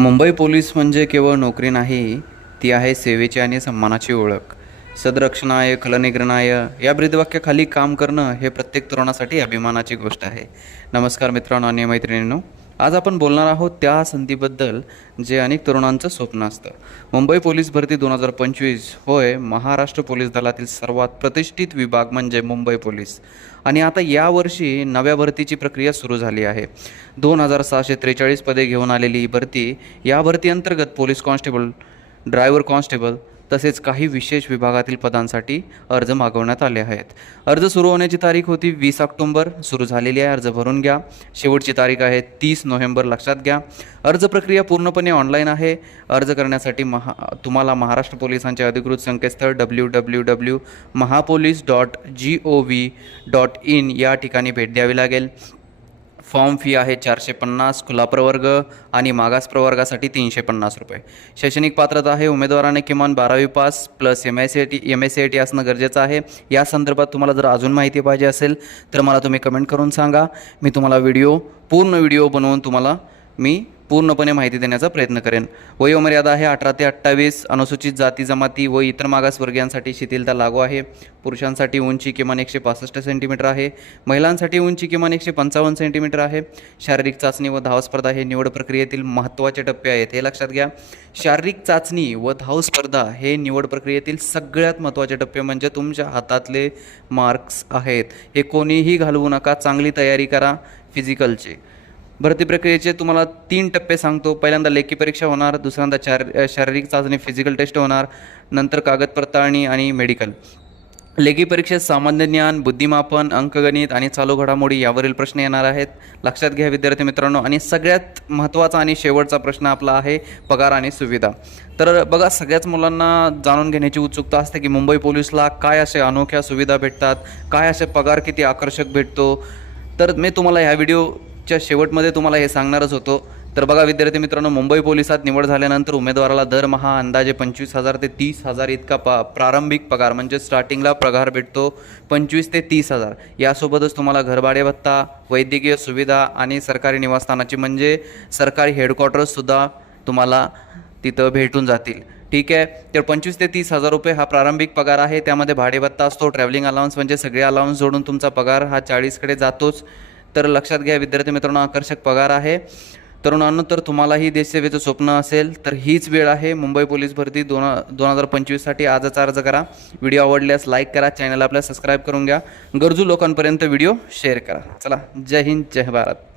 Mumbai police म्हणजे केवळ नोकरी नाही ती आहे सेवेची आणि सन्मानाची ओळख. सदरक्षणाय खलनिग्रणाय या ब्रीदवाक्याखाली काम करणं हे प्रत्येक तरुणासाठी अभिमानाची गोष्ट आहे. नमस्कार मित्रांनो आणि मैत्रिणींनो. आज आपण बोलणार आहोत त्या संधीबद्दल जे अनेक तरुणांचं स्वप्न असतं. मुंबई पोलीस भरती दोन हजार पंचवीस होय महाराष्ट्र पोलीस दलातील सर्वात प्रतिष्ठित विभाग म्हणजे मुंबई पोलीस. आणि आता यावर्षी नव्या भरतीची प्रक्रिया सुरू झाली आहे. दोन हजार सहाशे त्रेचाळीस पदे घेऊन आलेली ही भरती या भरती अंतर्गत पोलीस कॉन्स्टेबल ड्रायव्हर कॉन्स्टेबल तसेच काही विशेष विभागातील पदांसाठी अर्ज मागवण्यात आले आहेत. अर्ज सुरू होण्याची तारीख होती वीस ऑक्टोंबर. सुरू झालेली आहे अर्ज भरून घ्या. शेवटची तारीख आहे तीस नोव्हेंबर लक्षात घ्या. अर्ज प्रक्रिया पूर्णपणे ऑनलाईन आहे. अर्ज करण्यासाठी महा तुम्हाला महाराष्ट्र पोलिसांचे अधिकृत संकेतस्थळ W W W Mahapolice dot G O V dot in या ठिकाणी भेट द्यावी लागेल. फॉर्म फी आहे चारशे पन्नास खुला प्रवर्ग आणि मागास प्रवर्गासाठी तीनशे पन्नास रुपये. शैक्षणिक पात्रता आहे उमेदवाराने किमान बारावी pass plus M I C T M S C I T असणं गरजेचं आहे. या संदर्भात तुम्हाला जर अजून माहिती पाहिजे असेल तर मला तुम्ही कमेंट करून सांगा. मी तुम्हाला व्हिडिओ पूर्ण व्हिडिओ बनवून तुम्हाला मी पूर्णपणे माहिती देण्याचा प्रयत्न करेन. वयोमर्यादा आहे अठरा ते अठ्ठावीस अनुसूचित जाती जमाती व इतर मागासवर्गीयांसाठी शिथिलता लागू आहे. पुरुषांसाठी उंची किमान एकशे पासष्ट सेंटीमीटर आहे. महिलांसाठी उंची किमान एकशे पंचावन्न सेंटीमीटर आहे. शारीरिक चाचणी व धावस्पर्धा हे निवड प्रक्रियेतील महत्त्वाचे टप्पे आहेत हे लक्षात घ्या. शारीरिक चाचणी व धावस्पर्धा हे निवड प्रक्रियेतील सगळ्यात महत्त्वाचे टप्पे म्हणजे तुमच्या हातातले मार्क्स आहेत. हे कोणीही घालवू नका चांगली तयारी करा फिजिकलची भरती प्रक्रियेचे तुम्हाला तीन टप्पे सांगतो. पहिल्यांदा लेखी परीक्षा होणार दुसऱ्यांदा चार शारीरिक चाचणी फिजिकल टेस्ट होणार नंतर कागद पडताळणी आणि मेडिकल लेखी परीक्षेत सामान्य ज्ञान बुद्धिमापन अंकगणित आणि चालू घडामोडी यावरील प्रश्न येणार आहेत. लक्षात घ्या विद्यार्थी मित्रांनो आणि सगळ्यात महत्त्वाचा आणि शेवटचा प्रश्न आपला आहे पगार आणि सुविधा. तर बघा सगळ्याच मुलांना जाणून घेण्याची उत्सुकता असते की मुंबई पोलीसला काय असे अनोख्या सुविधा भेटतात काय असे पगार किती आकर्षक भेटतो. तर मी तुम्हाला ह्या व्हिडिओच्या शेवटमध्ये तुम्हाला हे सांगणारच होतो. तर बघा विद्यार्थी मित्रांनो मुंबई पोलिसात निवड झाल्यानंतर उमेदवाराला दरमहा अंदाजे पंचवीस हजार ते तीस हजार इतका पा प्रारंभिक पगार म्हणजे स्टार्टिंगला पगार भेटतो पंचवीस ते तीस हजार. यासोबतच तुम्हाला घरभाडे भत्ता वैद्यकीय सुविधा आणि सरकारी निवासस्थानाची म्हणजे सरकारी हेडक्वार्टर्ससुद्धा तुम्हाला तिथं भेटून जातील. ठीक आहे? तर पंचवीस ते तीस हजार रुपये हा प्रारंभिक पगार आहे. त्यामध्ये भाडेभत्ता असतो ट्रॅव्हलिंग अलाउन्स म्हणजे सगळे अलाउन्स जोडून तुमचा पगार हा चाळीसकडे जातोच. तर लक्षात घ्या विद्यार्थी मित्रांनो आकर्षक पगार आहे. तरुणांनो तर तुम्हालाही देशसेवेचं स्वप्न असेल तर हीच वेळ आहे. मुंबई पोलीस भरती दोन दोन हजार पंचवीससाठी आजच अर्ज करा. व्हिडिओ आवडल्यास लाईक करा चॅनल आपल्या सबस्क्राईब करून घ्या. गरजू लोकांपर्यंत व्हिडिओ शेअर करा. चला जय हिंद जय भारत.